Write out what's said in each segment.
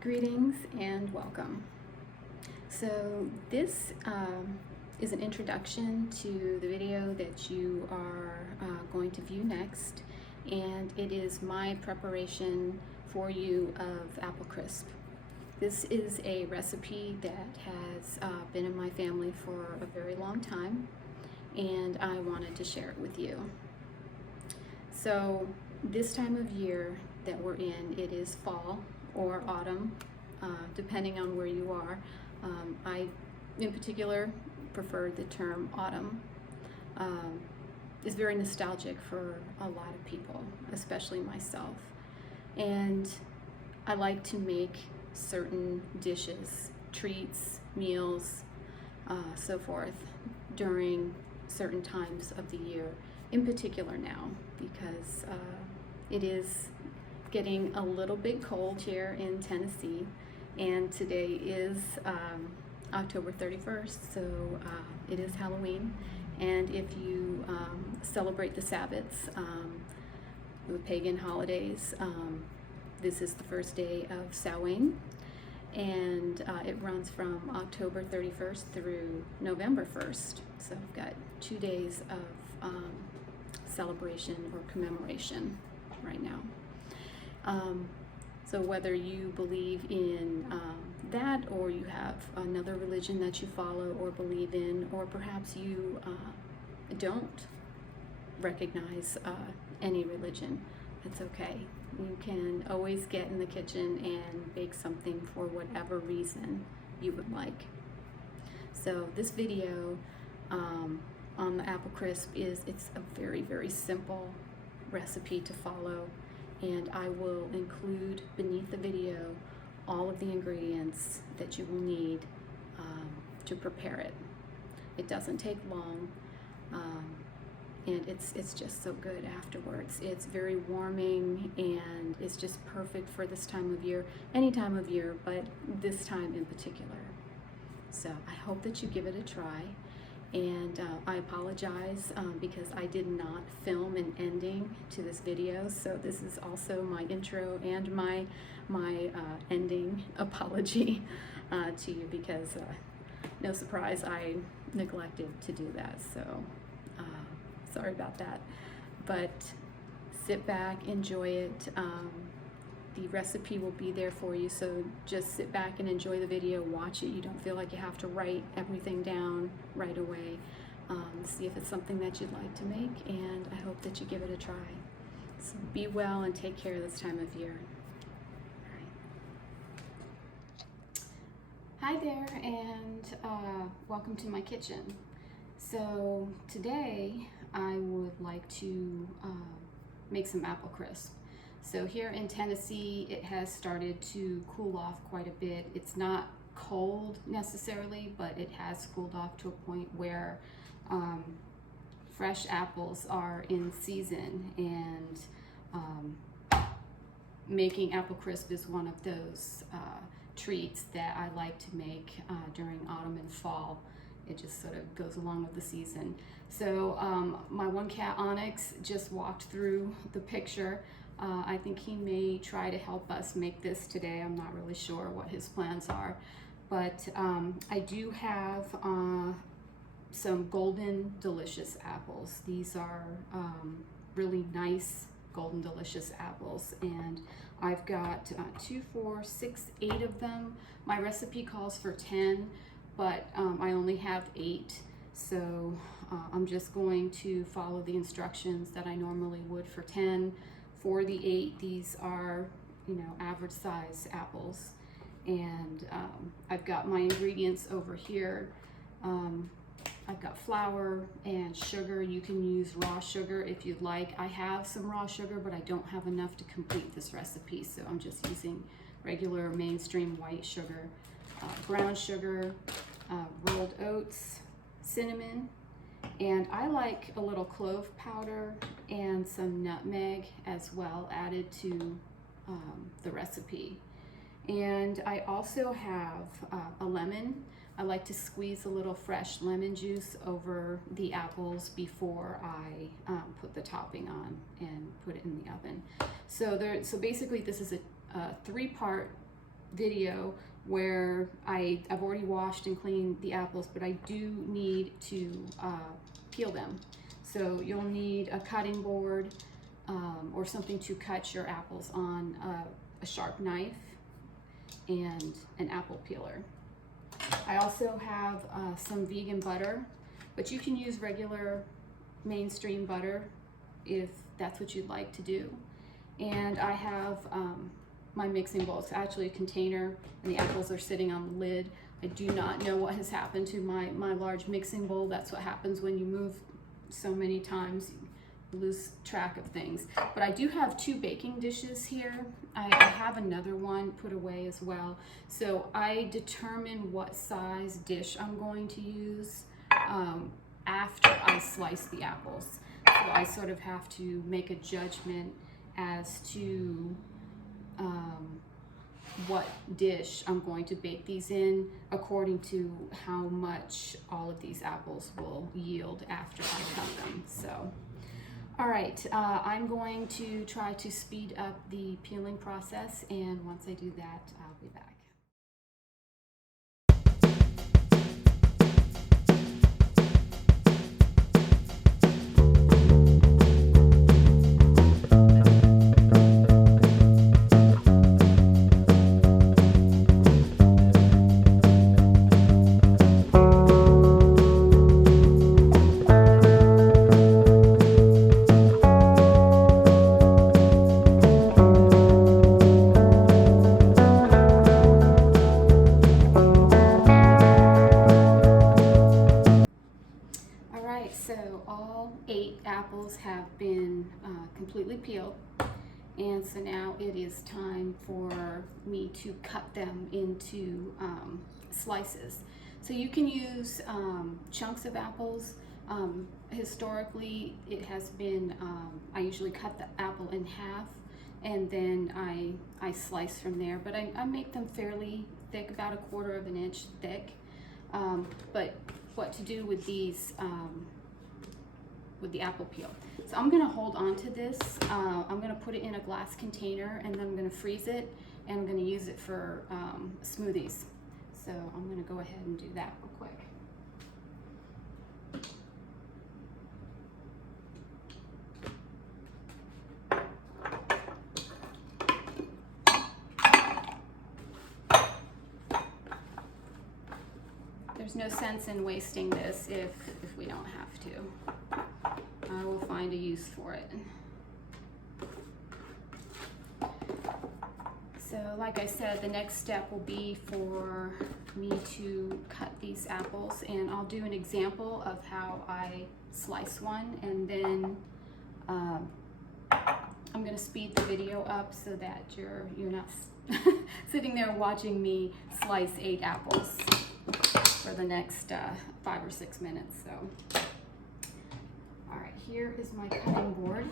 Greetings and welcome. So this is an introduction to the video that you are going to view next, and it is my preparation for you of apple crisp. This is a recipe that has been in my family for a very long time, and I wanted to share it with you. So this time of year that we're in, it is fall or autumn, depending on where you are. I, in particular, prefer the term autumn. It's very nostalgic for a lot of people, especially myself. And I like to make certain dishes, treats, meals, so forth, during certain times of the year, in particular now, because it is getting a little bit cold here in Tennessee, and today is October 31st, so it is Halloween. And if you celebrate the Sabbaths, the pagan holidays, this is the first day of Samhain, and it runs from October 31st through November 1st. So I've got 2 days of celebration or commemoration right now. So whether you believe in that, or you have another religion that you follow or believe in, or perhaps you don't recognize any religion, it's okay. You can always get in the kitchen and bake something for whatever reason you would like. So this video on the apple crisp it's a very, very simple recipe to follow. And I will include beneath the video all of the ingredients that you will need to prepare it. It doesn't take long, and it's just so good afterwards. It's very warming, and it's just perfect for this time of year, any time of year, but this time in particular. So I hope that you give it a try. And I apologize because I did not film an ending to this video, so this is also my intro and my ending apology to you, because no surprise, I neglected to do that, so sorry about that. But sit back, enjoy it. The recipe will be there for you, so just sit back and enjoy the video, watch it. You don't feel like you have to write everything down right away. See if it's something that you'd like to make, and I hope that you give it a try. So be well and take care this time of year. All right. Hi there, and welcome to my kitchen. So today I would like to make some apple crisp. So here in Tennessee, it has started to cool off quite a bit. It's not cold necessarily, but it has cooled off to a point where fresh apples are in season, and making apple crisp is one of those treats that I like to make during autumn and fall. It just sort of goes along with the season. So my one cat, Onyx, just walked through the picture. I think he may try to help us make this today. I'm not really sure what his plans are, but I do have some golden delicious apples. These are really nice golden delicious apples, and I've got 2, 4, 6, 8 of them. My recipe calls for 10, but I only have 8, so I'm just going to follow the instructions that I normally would for 10. For the 8, these are, average size apples. And I've got my ingredients over here. I've got flour and sugar. You can use raw sugar if you'd like. I have some raw sugar, but I don't have enough to complete this recipe, so I'm just using regular mainstream white sugar. Brown sugar, rolled oats, cinnamon, and I like a little clove powder and some nutmeg as well added to the recipe. And I also have a lemon. I like to squeeze a little fresh lemon juice over the apples before I put the topping on and put it in the oven. So basically this is a 3-part video where I've already washed and cleaned the apples, but I do need to peel them. So you'll need a cutting board or something to cut your apples on, a sharp knife, and an apple peeler. I also have some vegan butter, but you can use regular mainstream butter if that's what you'd like to do. And I have my mixing bowl. It's actually a container, and the apples are sitting on the lid. I do not know what has happened to my large mixing bowl. That's what happens when you move so many times. You lose track of things. But I do have 2 baking dishes here. I have another one put away as well. So I determine what size dish I'm going to use after I slice the apples. So I sort of have to make a judgment as to what dish I'm going to bake these in according to how much all of these apples will yield after I cut them. So, all right, I'm going to try to speed up the peeling process, and once I do that, I'll be back. So all 8 apples have been completely peeled, and so now it is time for me to cut them into slices. So you can use chunks of apples. Historically, it has been, I usually cut the apple in half, and then I slice from there, but I make them fairly thick, about 1/4 inch thick. But what to do with these, with the apple peel. So I'm gonna hold on to this. I'm gonna put it in a glass container, and then I'm gonna freeze it, and I'm gonna use it for smoothies. So I'm gonna go ahead and do that real quick. There's no sense in wasting this if we don't have to. I will find a use for it. So like I said, the next step will be for me to cut these apples, and I'll do an example of how I slice one, and then I'm going to speed the video up so that you're not sitting there watching me slice 8 apples for the next 5 or 6 minutes. So, all right, here is my cutting board.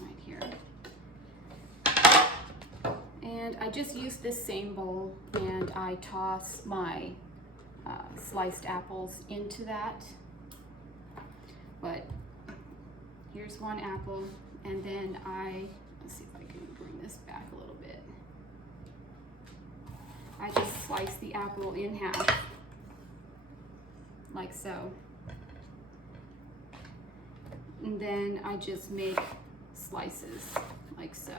Right here. And I just used this same bowl, and I toss my sliced apples into that. But here's one apple, and then let's see if I can bring this back a little bit. I just slice the apple in half, like so. And then I just make slices, like so.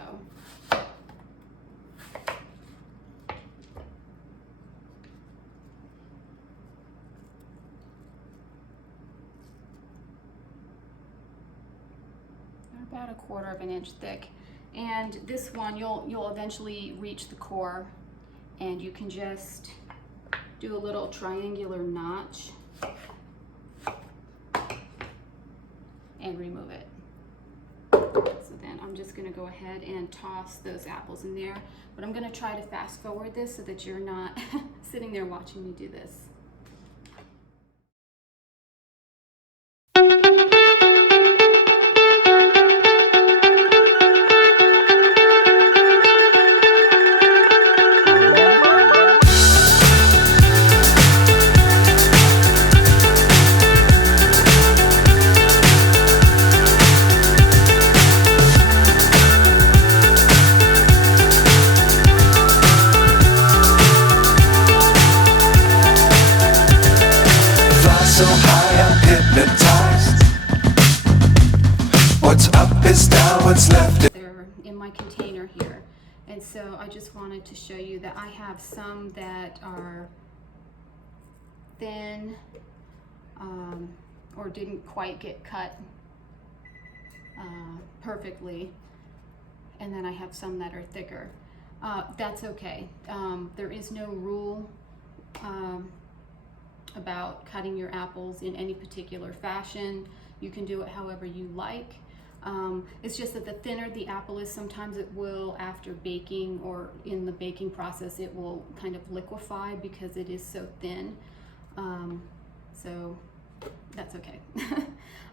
About 1/4 inch thick. And this one, you'll eventually reach the core, and you can just do a little triangular notch and remove it. So then I'm just gonna go ahead and toss those apples in there, but I'm gonna try to fast forward this so that you're not sitting there watching me do this. hypnotized. What's up is down, what's left. They're in my container here. And so I just wanted to show you that I have some that are thin or didn't quite get cut perfectly. And then I have some that are thicker. That's okay. There is no rule about cutting your apples in any particular fashion. You can do it however you like. It's just that the thinner the apple is, sometimes it will, after baking or in the baking process, it will kind of liquefy because it is so thin. So that's okay.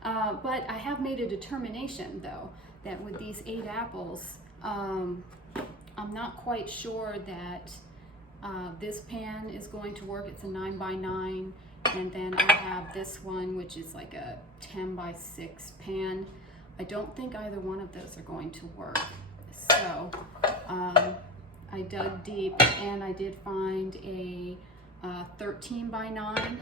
But I have made a determination though, that with these 8 apples, I'm not quite sure that this pan is going to work. It's a 9x9, and then I have this one, which is like a 10x6 pan. I don't think either one of those are going to work. So I dug deep and I did find a 13x9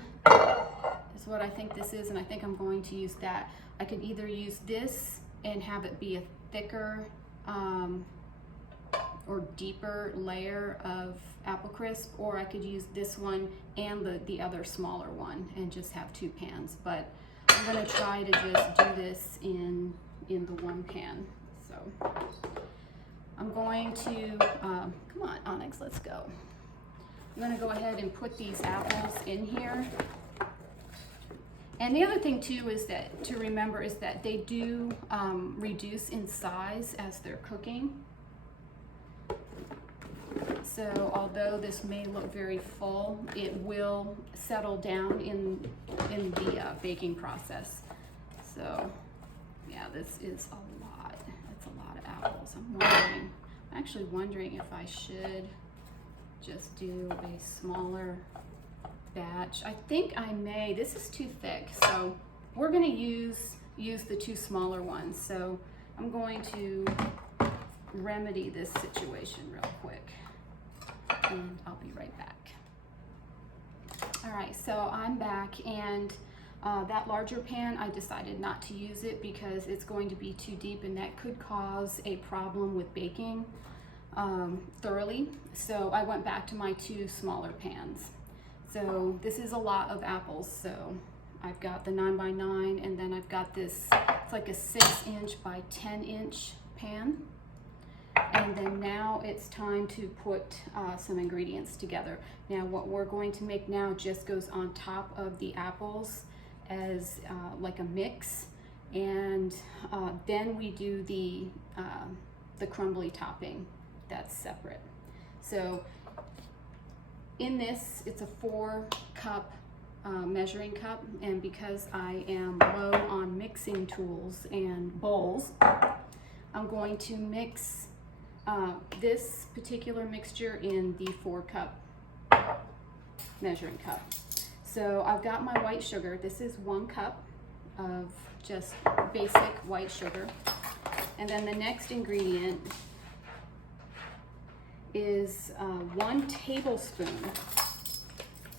is what I think this is, and I think I'm going to use that. I could either use this and have it be a thicker or deeper layer of apple crisp, or I could use this one and the other smaller one and just have 2 pans. But I'm going to try to just do this in the one pan. So I'm going to, come on Onyx, let's go. I'm going to go ahead and put these apples in here. And the other thing too is that to remember is that they do reduce in size as they're cooking. So although this may look very full, it will settle down in the baking process. So yeah, this is a lot. That's a lot of apples. I'm actually wondering if I should just do a smaller batch. I think I may. This is too thick, so we're going to use the 2 smaller ones. So I'm going to remedy this situation real quick, and I'll be right back. All right, so I'm back, and that larger pan, I decided not to use it because it's going to be too deep, and that could cause a problem with baking thoroughly. So I went back to my 2 smaller pans. So this is a lot of apples. So I've got the 9x9, and then I've got this, it's like a 6" by 10" pan. And then now it's time to put some ingredients together. Now what we're going to make now just goes on top of the apples as like a mix, and then we do the crumbly topping. That's separate. So in this, it's a 4-cup measuring cup, and because I am low on mixing tools and bowls, I'm going to mix this particular mixture in the 4-cup measuring cup. So I've got my white sugar. This is 1 cup of just basic white sugar. And then the next ingredient is 1 tablespoon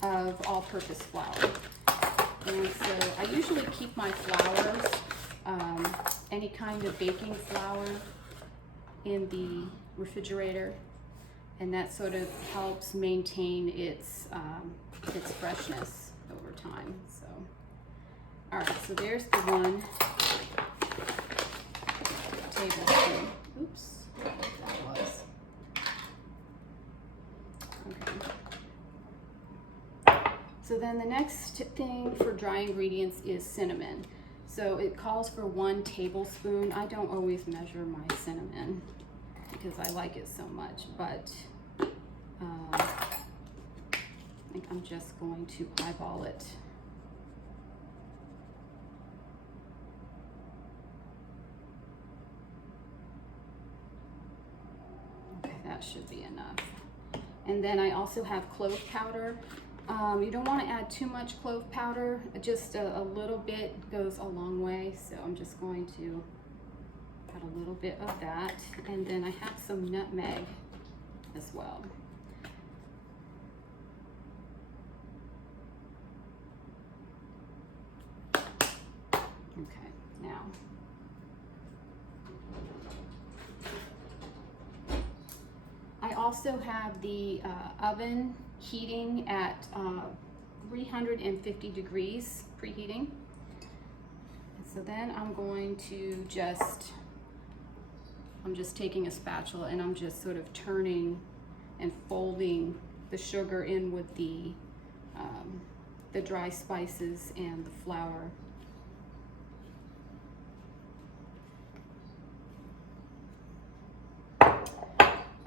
of all-purpose flour. And so I usually keep my flours, any kind of baking flour, in the refrigerator, and that sort of helps maintain its freshness over time. So, all right, so there's the 1 tablespoon. Oops, that was. Okay. So then the next thing for dry ingredients is cinnamon. So it calls for 1 tablespoon. I don't always measure my cinnamon because I like it so much, but I think I'm just going to eyeball it. Okay, that should be enough. And then I also have clove powder. You don't want to add too much clove powder, just a little bit goes a long way, so I'm just going to add a little bit of that. And then I have some nutmeg as well. also have the oven heating at 350 degrees, preheating. And so then I'm going to I'm just taking a spatula and I'm just sort of turning and folding the sugar in with the dry spices and the flour.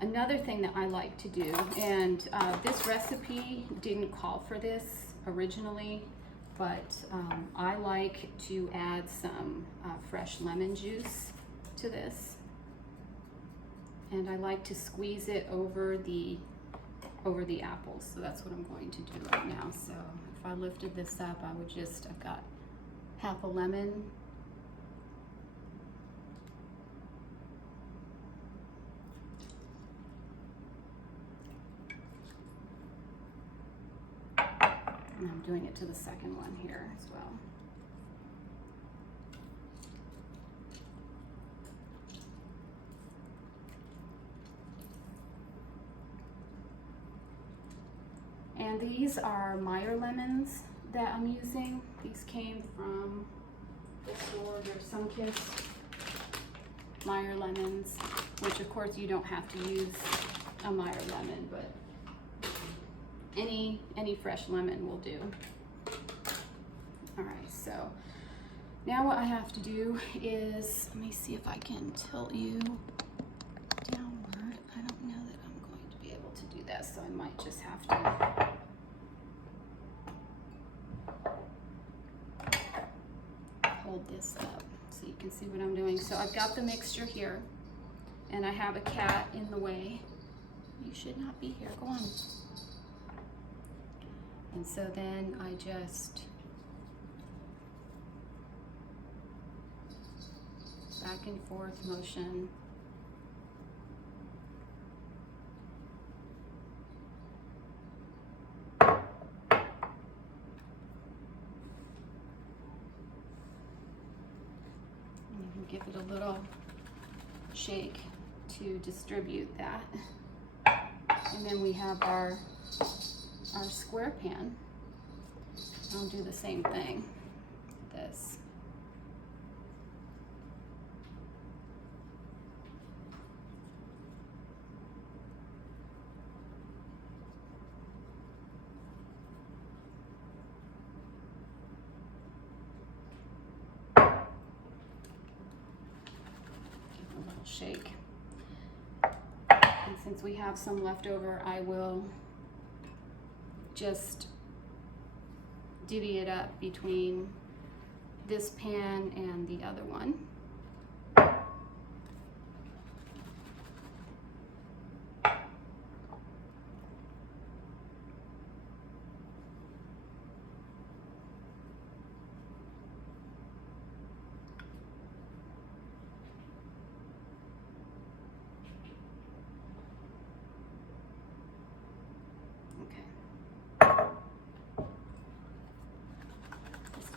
Another thing that I like to do, and this recipe didn't call for this originally, but I like to add some fresh lemon juice to this. And I like to squeeze it over the apples. So that's what I'm going to do right now. So if I lifted this up, I've got half a lemon. And I'm doing it to the second one here as well. And these are Meyer lemons that I'm using. These came from the store. They're Sunkist Meyer lemons, which of course you don't have to use a Meyer lemon, but any fresh lemon will do. All right, so now what I have to do is, let me see if I can tilt you downward. I don't know that I'm going to be able to do that, so I might just have to hold this up so you can see what I'm doing. So I've got the mixture here, and I have a cat in the way. You should not be here, go on. And so then I just back and forth motion. And give it a little shake to distribute that. And then we have our square pan. I'll do the same thing with this. Give it a little shake. And since we have some left over, I will just divvy it up between this pan and the other one.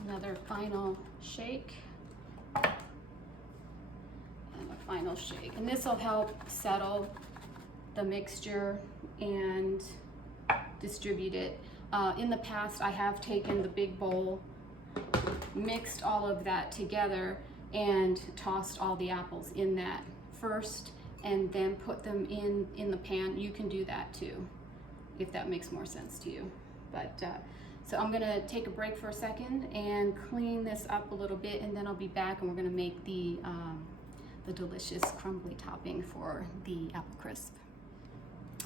Another final shake and a final shake, and this will help settle the mixture and distribute it. In the past, I have taken the big bowl, mixed all of that together, and tossed all the apples in that first, and then put them in the pan. You can do that too, if that makes more sense to you. But so I'm gonna take a break for a second and clean this up a little bit, and then I'll be back and we're gonna make the delicious crumbly topping for the apple crisp.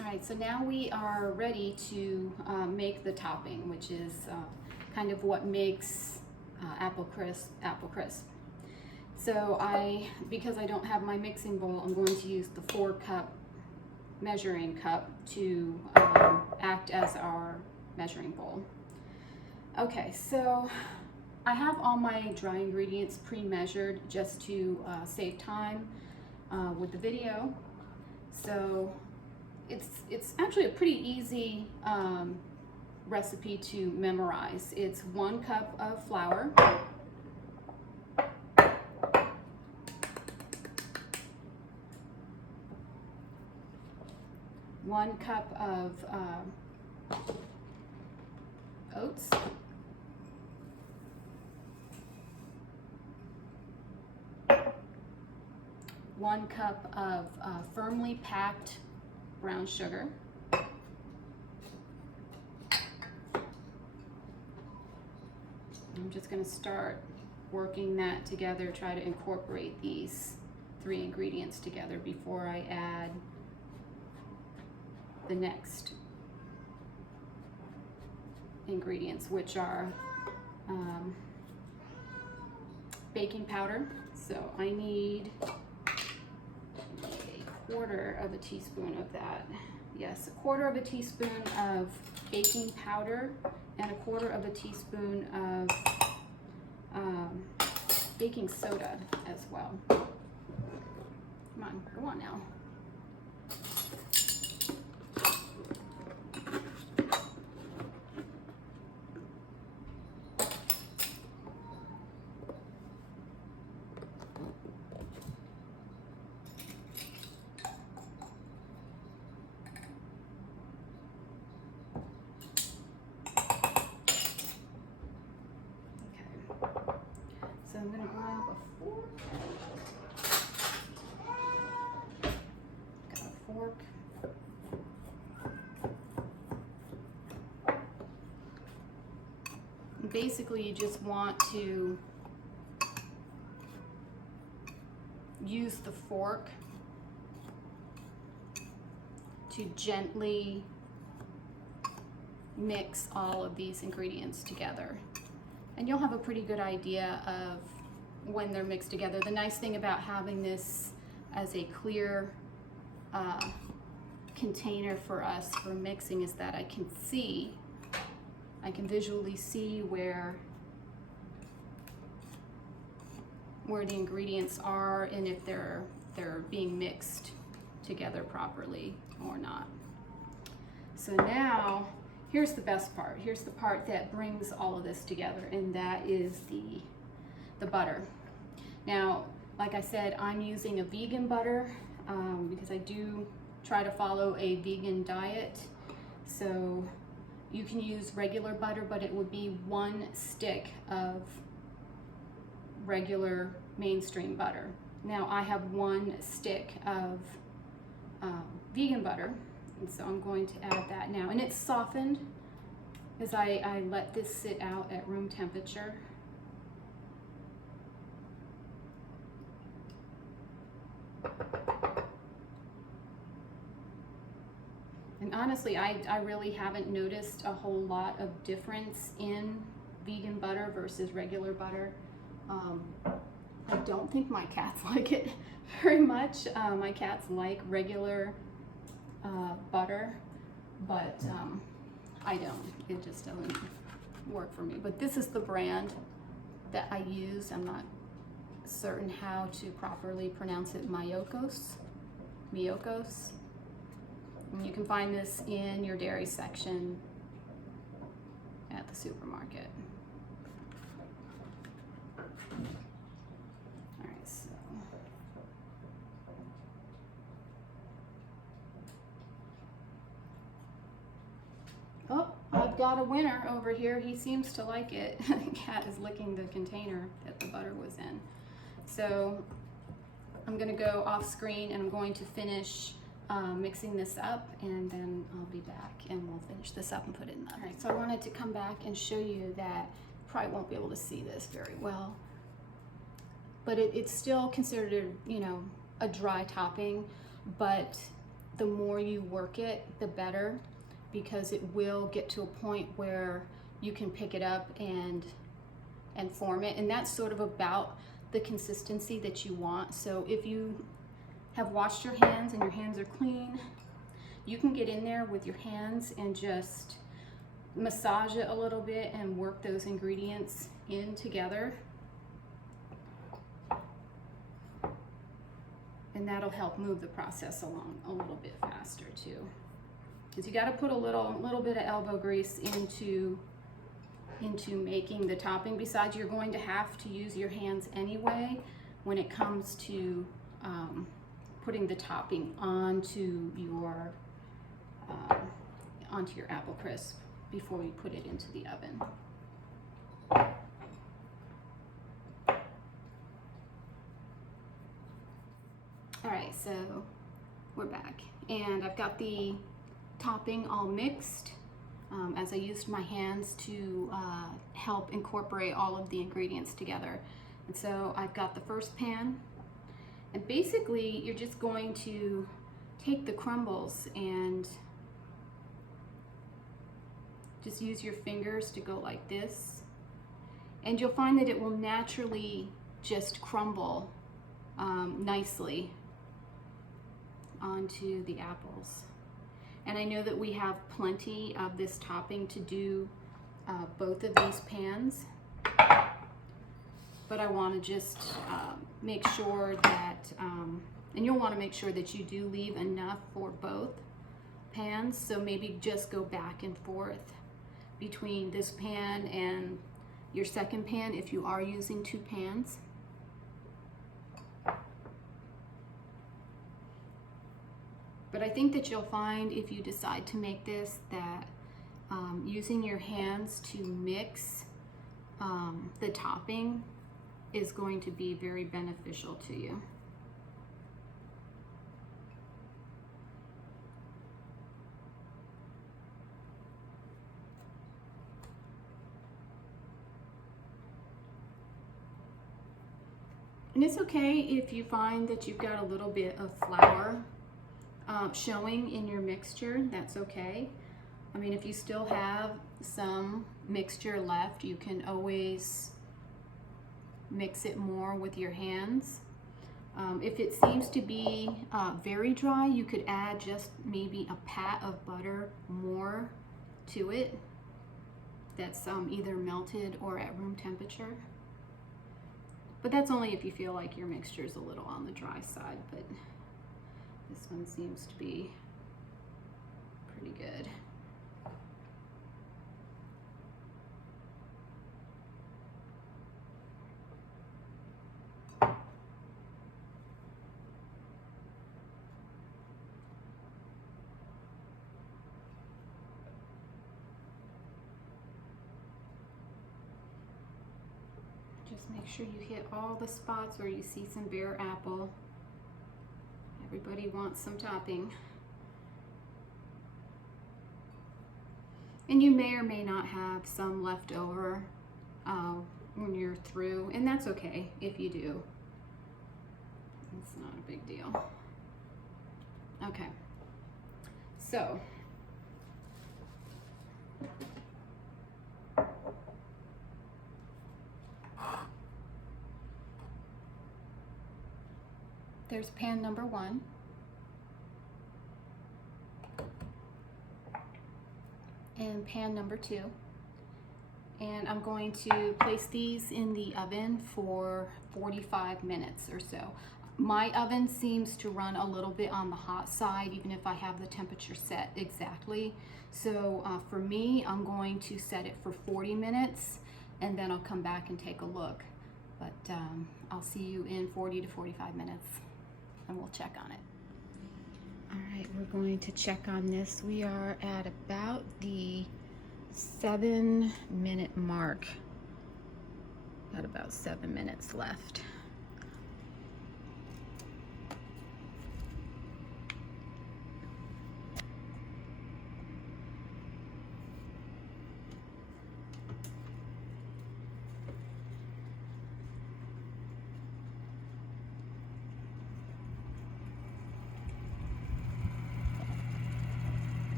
All right, so now we are ready to make the topping, which is kind of what makes apple crisp. So because I don't have my mixing bowl, I'm going to use the 4-cup measuring cup to act as our measuring bowl. Okay, so I have all my dry ingredients pre-measured just to save time with the video. So it's actually a pretty easy recipe to memorize. It's 1 cup of flour, 1 cup of oats, 1 cup of firmly packed brown sugar, I'm just going to start working that together, try to incorporate these 3 ingredients together before I add the next ingredients, which are baking powder. So I need a 1/4 of a teaspoon of that. Yes, a 1/4 of a teaspoon of baking powder and a 1/4 of a teaspoon of baking soda as well. Come on now. So I'm going to grab a fork. Got a fork. And basically, you just want to use the fork to gently mix all of these ingredients together. And you'll have a pretty good idea of when they're mixed together. The nice thing about having this as a clear container for us for mixing is that I can visually see where the ingredients are and if they're being mixed together properly or not. So now, here's the best part. Here's the part that brings all of this together, and that is the butter. Now, like I said, I'm using a vegan butter because I do try to follow a vegan diet. So you can use regular butter, but it would be 1 stick of regular mainstream butter. Now I have 1 stick of vegan butter. And so I'm going to add that now. And it's softened as I let this sit out at room temperature. And honestly, I really haven't noticed a whole lot of difference in vegan butter versus regular butter. I don't think my cats like it very much. My cats like regular butter, but I don't. It just doesn't work for me. But this is the brand that I use. I'm not certain how to properly pronounce it. Miyoko's. And you can find this in your dairy section at the supermarket. All right, so oh, I've got a winner over here. He seems to like it. The cat is licking the container that the butter was in. So I'm going to go off screen and I'm going to finish mixing this up, and then I'll be back and we'll finish this up and put it in the oven. All right, so I wanted to come back and show you that you probably won't be able to see this very well, but it's still considered, you know, a dry topping, but the more you work it, the better, because it will get to a point where you can pick it up and form it, and that's sort of about the consistency that you want. So if you have washed your hands and your hands are clean, you can get in there with your hands and just massage it a little bit and work those ingredients in together. And that'll help move the process along a little bit faster too. Because you got to put a little bit of elbow grease into making the topping. Besides, you're going to have to use your hands anyway when it comes to putting the topping onto your onto your apple crisp before you put it into the oven. All right, so we're back, and I've got the topping all mixed as I used my hands to help incorporate all of the ingredients together. And so I've got the first pan, and basically you're just going to take the crumbles and just use your fingers to go like this, and you'll find that it will naturally just crumble nicely onto the apples. And I know that we have plenty of this topping to do both of these pans, but I want to just make sure that, and you'll want to make sure that you do leave enough for both pans, so maybe just go back and forth between this pan and your second pan if you are using two pans. But I think that you'll find, if you decide to make this, that using your hands to mix the topping is going to be very beneficial to you. And it's okay if you find that you've got a little bit of flour showing in your mixture, that's okay. I mean, if you still have some mixture left, you can always mix it more with your hands. If it seems to be very dry, you could add just maybe a pat of butter more to it that's either melted or at room temperature. But that's only if you feel like your mixture is a little on the dry side, but this one seems to be pretty good. Just make sure you hit all the spots where you see some bare apple. Everybody wants some topping. And you may or may not have some left over when you're through, and that's okay if you do. It's not a big deal. Okay, so there's pan number 1. And pan number 2. And I'm going to place these in the oven for 45 minutes or so. My oven seems to run a little bit on the hot side, even if I have the temperature set exactly. So for me, I'm going to set it for 40 minutes, and then I'll come back and take a look. But I'll see you in 40 to 45 minutes, and we'll check on it. All right, we're going to check on this. We are at about the 7-minute mark. Got about 7 minutes left.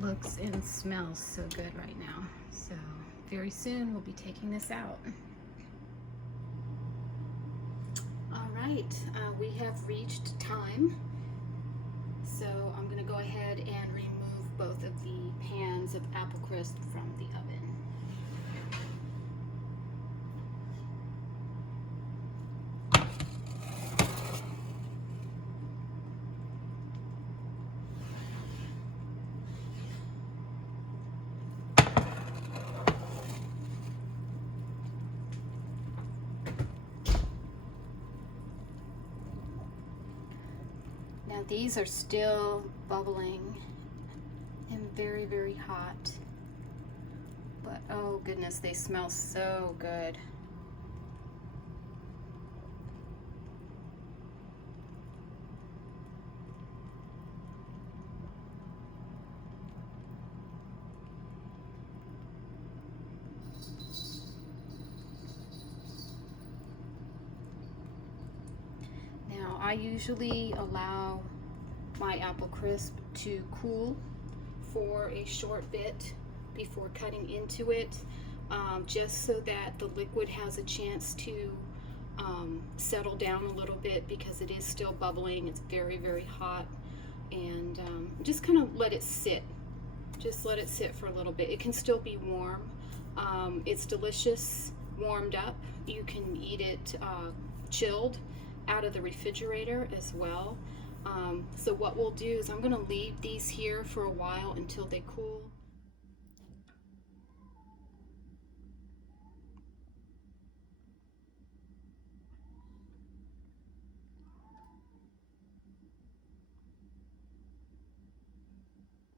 Looks and smells so good right now. So very soon we'll be taking this out. All right, we have reached time. So I'm gonna go ahead and remove both of the pans of apple crisp from the oven. These are still bubbling and very, very hot. But oh goodness, they smell so good. Now, I usually allow my apple crisp to cool for a short bit before cutting into it, just so that the liquid has a chance to settle down a little bit, because it is still bubbling. It's very, very hot, and just kind of let it sit. Just let it sit for a little bit. It can still be warm. It's delicious warmed up. You can eat it chilled out of the refrigerator as well. So what we'll do is I'm going to leave these here for a while until they cool.